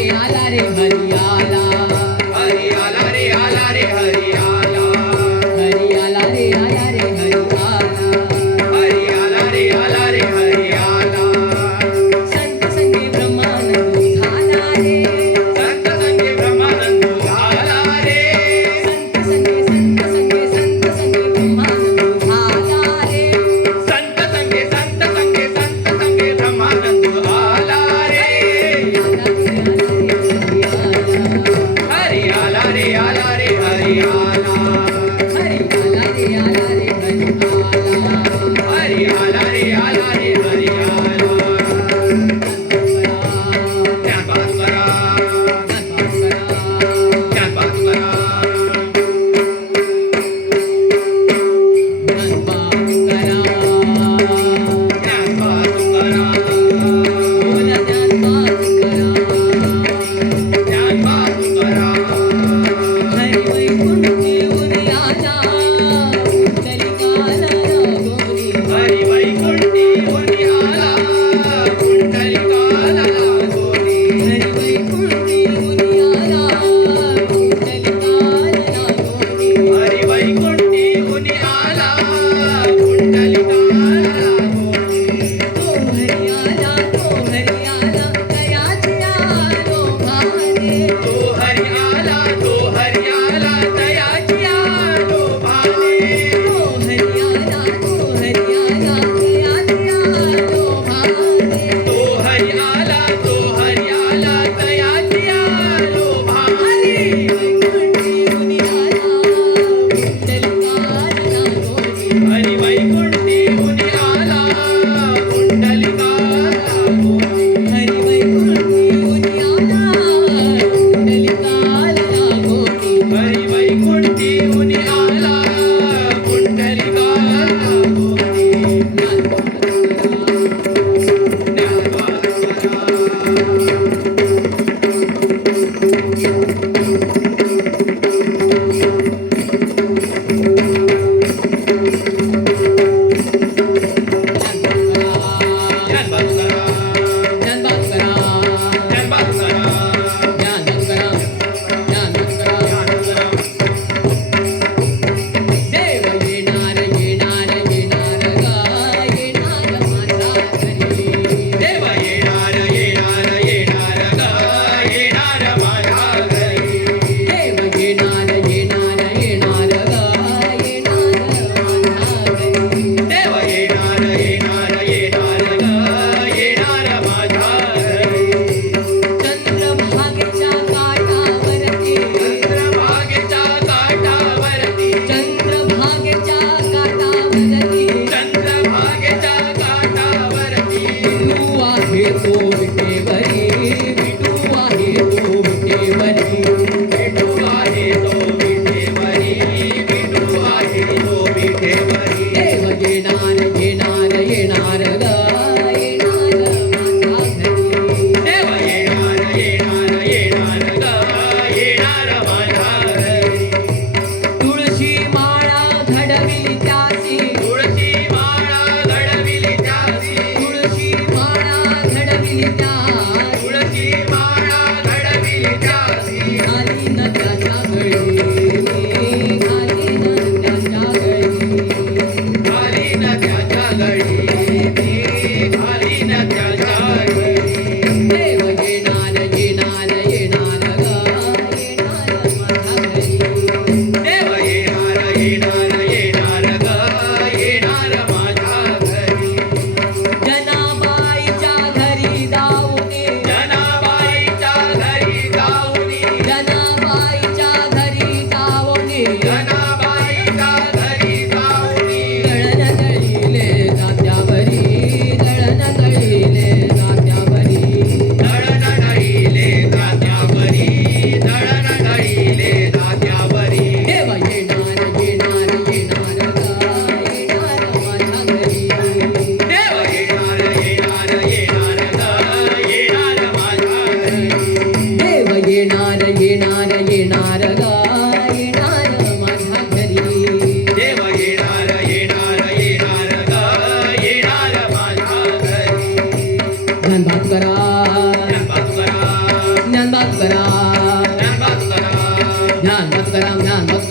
मर्यादा रे मर्यादा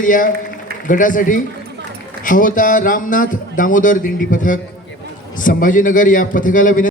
झाल्या या गटासाठी हा होता रामनाथ दामोदर दिंडी पथक. संभाजीनगर या पथकाला विनंती